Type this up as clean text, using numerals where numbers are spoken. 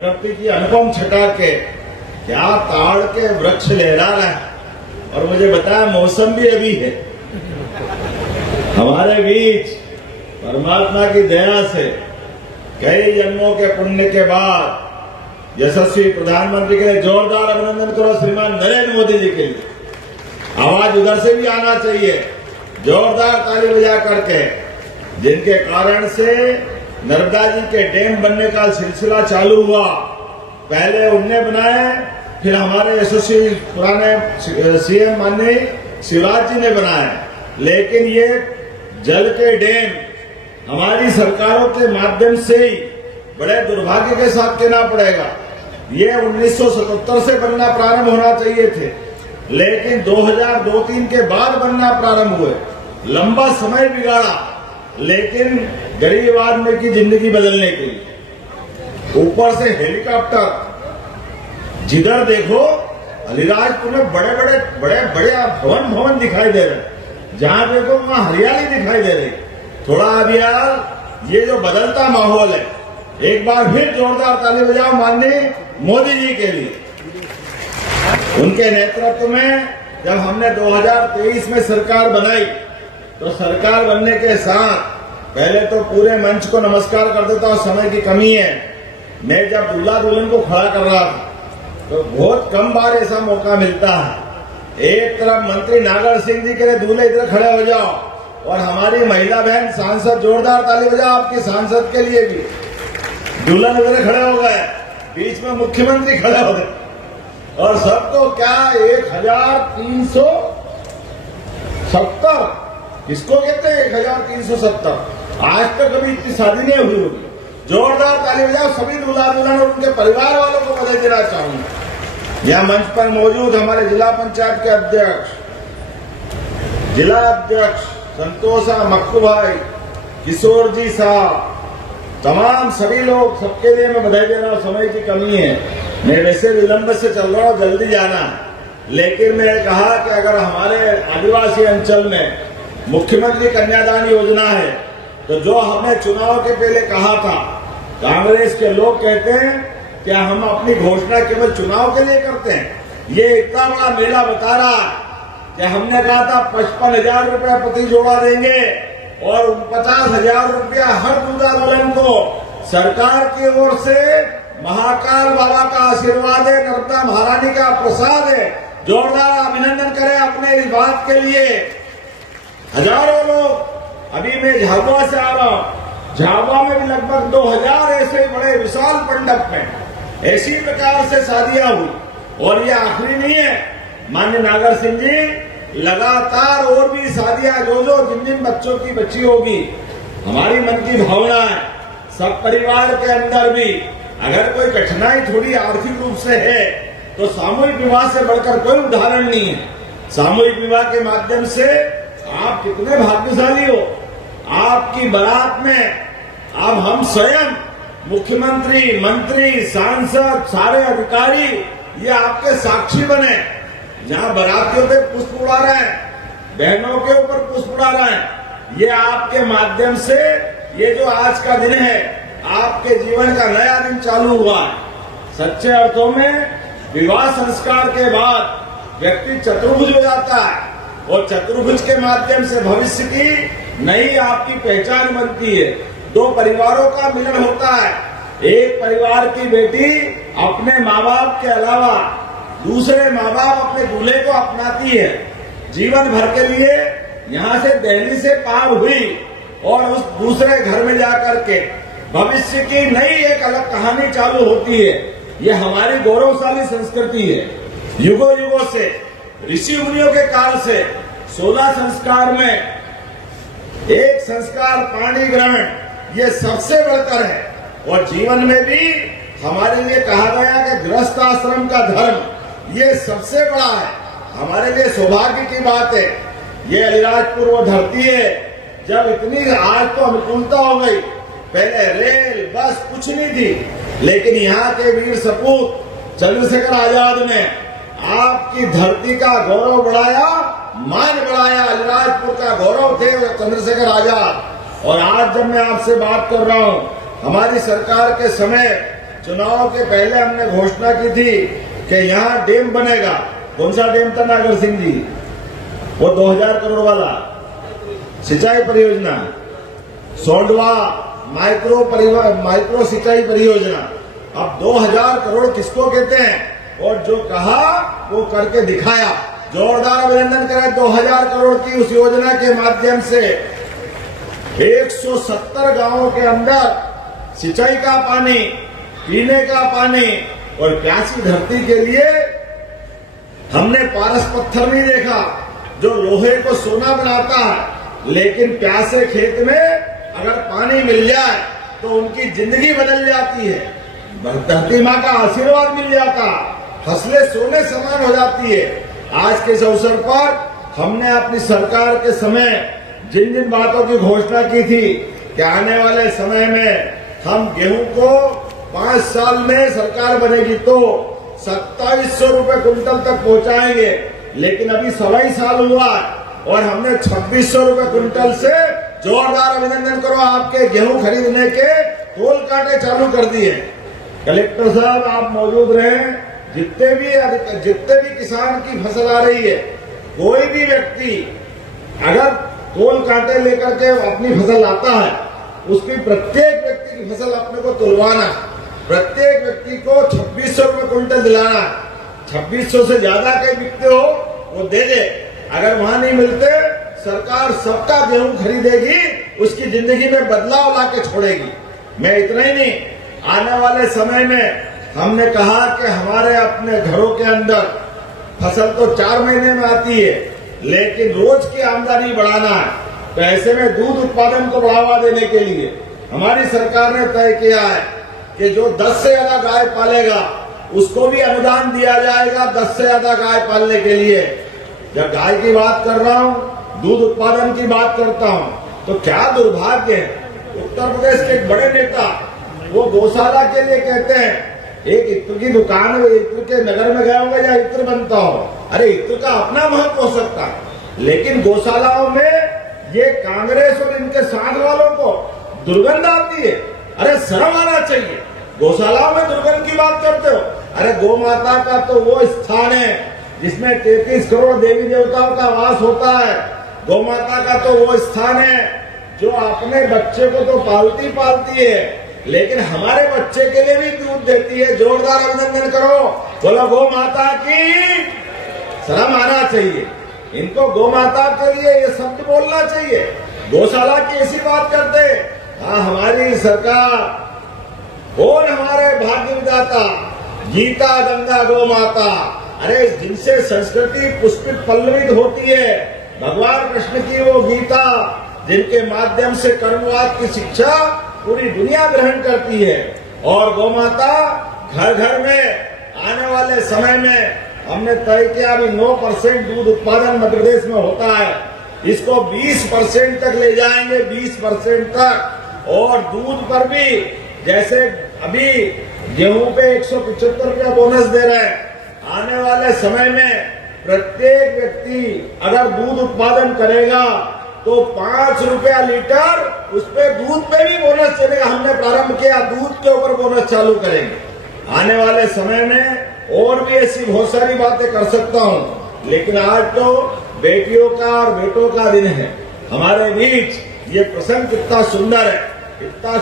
प्रकृति की अनुपम छटा के क्या ताड़ के वृक्ष लहरा रहा है। और मुझे बताया मौसम भी अभी है। हमारे बीच परमात्मा की दया से कई जन्मों के पुण्य के बाद यशस्वी प्रधानमंत्री के लिए जोरदार अभिनंदन करो श्रीमान नरेंद्र मोदी जी के लिए। आवाज उधर से भी आना चाहिए, जोरदार ताली बजा करके, जिनके कारण से नर्मदा जी के डैम बनने का सिलसिला चालू हुआ। पहले उनने बनाए, फिर हमारे यशस्वी पुराने सीएम माननीय शिवराज जी ने बनाए। लेकिन ये जल के डैम हमारी सरकारों के माध्यम से ही बड़े दुर्भाग्य के साथ कहना पड़ेगा, ये 1977 से बनना प्रारंभ होना चाहिए थे, लेकिन 2002-3 के बाद बनना प्रारंभ हुए। लंबा समय बिगाड़ा, लेकिन गरीब आदमी की जिंदगी बदलने के लिए। ऊपर से हेलीकॉप्टर, जिधर देखो अलीराजपुर में बड़े बड़े भवन दिखाई दे रहे, जहां देखो वहां हरियाली दिखाई दे रही। थोड़ा अब यार ये जो बदलता माहौल है, एक बार फिर जोरदार ताली बजाओ माननीय मोदी जी के लिए। उनके नेतृत्व में जब हमने 2023 में सरकार बनाई, तो सरकार बनने के साथ पहले तो पूरे मंच को नमस्कार कर देता हूं, समय की कमी है। मैं जब दूल्हा दुल्हन को खड़ा कर रहा था, तो बहुत कम बार ऐसा मौका मिलता है। एक तरफ मंत्री नागर सिंह जी के लिए दूल्हे इधर खड़े हो जाओ, और हमारी महिला बहन सांसद, जोरदार ताली बजाओ आपकी सांसद के लिए भी। दुल्हन इधर खड़े हो गए, बीच में मुख्यमंत्री खड़े हो गए, और सबको क्या 1370 किसको कहते हैं 1370? आज तक कभी इतनी शादी नहीं हुई होगी। जोरदार ताली बजाओ सभी दूल्हा दुल्हन और उनके परिवार वालों को बधाई देना चाहूंगा। यह मंच पर मौजूद हमारे जिला पंचायत के अध्यक्ष, जिला अध्यक्ष संतोषा मक्कू भाई, किशोर जी साहब, तमाम सभी लोग, सबके लिए मैं बधाई दे रहा हूं। समय की कमी है, मैं वैसे विलंब से चल रहा हूं, जल्दी जाना, लेकिन मैंने कहा कि अगर हमारे आदिवासी अंचल में मुख्यमंत्री कन्यादान योजना है, तो जो हमने चुनाव के पहले कहा था, कांग्रेस के लोग कहते हैं कि हम अपनी घोषणा केवल चुनाव के लिए करते हैं। ये इतना बड़ा मेला बता रहा है कि हमने कहा था 55,000 रुपया प्रति जोड़ा देंगे, और 50,000 रुपया हर दूल्हा दुल्हन को सरकार की ओर से महाकाल बाबा का आशीर्वाद है, नर्मदा महारानी का प्रसाद है। जोरदार अभिनंदन करें अपने इस बात के लिए। हजारों लोग, अभी मैं झाबुआ से आ रहा हूं, झाबुआ में भी लगभग 2000 ऐसे बड़े विशाल मंडप में ऐसी प्रकार से शादियां हुई। और ये आखिरी नहीं है, माननीय नागर सिंह जी, लगातार और भी शादियां जो जिन जिन बच्चों की बच्ची होगी, हमारी मन की भावना है सब परिवार के अंदर भी अगर कोई कठिनाई थोड़ी आर्थिक रूप से है, तो सामूहिक विवाह से बढ़कर कोई उदाहरण नहीं है। सामूहिक विवाह के माध्यम से आप कितने भाग्यशाली हो। आपकी बारात में अब हम स्वयं मुख्यमंत्री, मंत्री, सांसद, सारे अधिकारी ये आपके साक्षी बने। जहां बारातियों पे पुष्प उड़ा रहे हैं, बहनों के ऊपर पुष्प उड़ा रहे हैं, ये आपके माध्यम से, ये जो आज का दिन है, आपके जीवन का नया दिन चालू हुआ है। सच्चे अर्थों में विवाह संस्कार के बाद व्यक्ति चतुर्भुज हो जाता है, और चतुर्भुज के माध्यम से भविष्य की नई आपकी पहचान बनती है। दो परिवारों का मिलन होता है। एक परिवार की बेटी अपने माँ बाप के अलावा दूसरे माँ बाप अपने दूल्हे को अपनाती है, जीवन भर के लिए। यहाँ से दिल्ली से पार हुई और उस दूसरे घर में जाकर के भविष्य की नई एक अलग कहानी चालू होती है। ये हमारी गौरवशाली संस्कृति है। युगों युगों से, ऋषि मुनियों के काल से 16 संस्कार में एक संस्कार पाणी ग्रहण, ये सबसे बढ़कर है। और जीवन में भी हमारे लिए कहा गया कि गृहस्थ आश्रम का धर्म ये सबसे बड़ा है। हमारे लिए सौभाग्य की बात है। ये अलीराजपुर वो धरती है जब इतनी, आज तो अनुकूलता हो गई, पहले रेल बस कुछ नहीं थी, लेकिन यहाँ के वीर सपूत चंद्रशेखर आजाद ने आपकी धरती का गौरव बढ़ाया, मान बढ़ाया। अलीराजपुर का गौरव थे चंद्रशेखर आजाद। और आज जब मैं आपसे बात कर रहा हूँ, हमारी सरकार के समय चुनाव के पहले हमने घोषणा की थी कि यहाँ डैम बनेगा। कौन सा डैम था नागर सिंह जी? वो 2000 करोड़ वाला सिंचाई परियोजना, सोंडवा माइक्रो सिंचाई परियोजना। अब 2000 करोड़ किसको कहते हैं? और जो कहा वो करके दिखाया। जोरदार अभिनंदन करें 2000 करोड़ की उस योजना के माध्यम से 170 गांवों के अंदर सिंचाई का पानी, पीने का पानी और प्यासी धरती के लिए हमने पारस पत्थर नहीं देखा जो लोहे को सोना बनाता है, लेकिन प्यासे खेत में अगर पानी मिल जाए तो उनकी जिंदगी बदल जाती है, धरती माँ का आशीर्वाद मिल जाता, फसलें सोने समान हो जाती है। आज के इस अवसर पर हमने अपनी सरकार के समय जिन जिन बातों की घोषणा की थी कि आने वाले समय में हम गेहूं को 5 साल में सरकार बनेगी तो 2700 रुपए क्विंटल तक पहुंचाएंगे, लेकिन अभी 2.5 साल हुआ और हमने 2600 रुपए क्विंटल से जोरदार अभिनंदन करो आपके गेहूं खरीदने के तोल कांटे चालू कर दिए। कलेक्टर साहब आप मौजूद रहे, जितने भी किसान की फसल आ रही है, कोई भी व्यक्ति अगर तोल कांटे लेकर के अपनी फसल लाता है, उसकी प्रत्येक व्यक्ति की फसल अपने को तुलवाना, प्रत्येक व्यक्ति को 2600 रुपए क्विंटल दिलाना। 2600 से ज्यादा कहीं बिकते हो वो दे दे, अगर वहां नहीं मिलते सरकार सबका गेहूं खरीदेगी, उसकी जिंदगी में बदलाव लाके छोड़ेगी। मैं इतना ही नहीं, आने वाले समय में हमने कहा कि हमारे अपने घरों के अंदर फसल तो 4 महीने में आती है, लेकिन रोज की आमदनी बढ़ाना है। तो ऐसे में दूध उत्पादन को बढ़ावा देने के लिए हमारी सरकार ने तय किया है कि जो 10 से ज्यादा गाय पालेगा उसको भी अनुदान दिया जाएगा 10 से ज्यादा गाय पालने के लिए। जब गाय की बात कर रहा हूँ, दूध उत्पादन की बात करता हूँ, तो क्या दुर्भाग्य है, उत्तर प्रदेश के एक बड़े नेता वो गौशाला के लिए कहते हैं, एक इत्र की दुकान इत्र के नगर में गए होंगे या इत्र बनता हो, अरे इत्र का अपना महत्व हो सकता है, लेकिन गौशालाओं में ये कांग्रेस और इनके साथ वालों को दुर्गंध आती है। अरे शर्म आना चाहिए, गौशालाओं में दुर्गंध की बात करते हो। अरे गौ माता का तो वो स्थान है जिसमें 33 करोड़ देवी देवताओं का वास होता है। गौ माता का तो वो स्थान है जो अपने बच्चे को तो पालती है, लेकिन हमारे बच्चे के लिए भी दूध देती है। जोरदार अभिनंदन करो, बोलो गौ माता की शर्म आना चाहिए। इनको गौ माता के लिए ये शब्द बोलना चाहिए, गौशाला की ऐसी बात करते। हाँ, हमारी सरकार कौन हमारे भाग्य विधाता, गीता गंगा गौ माता, अरे जिनसे संस्कृति पुष्पित पल्लवित होती है, भगवान कृष्ण की वो गीता जिनके माध्यम से कर्मवाद की शिक्षा पूरी दुनिया ग्रहण करती है। और गौ माता घर घर में आने वाले समय में हमने तय किया अभी 9% दूध उत्पादन मध्य प्रदेश में होता है, इसको 20% तक ले जाएंगे, 20% तक। और दूध पर भी जैसे अभी गेहूं पे 175 रुपया बोनस दे रहे हैं, आने वाले समय में प्रत्येक व्यक्ति अगर दूध उत्पादन करेगा तो 5 रुपया लीटर उस पे दूध पे भी बोनस चलेगा। हमने प्रारंभ किया, दूध के ऊपर बोनस चालू करेंगे। आने वाले समय में और भी ऐसी बहुत सारी बातें कर सकता हूं, लेकिन आज तो बेटियों का और बेटों का दिन है। हमारे बीच ये प्रसंग कितना सुंदर है, इतना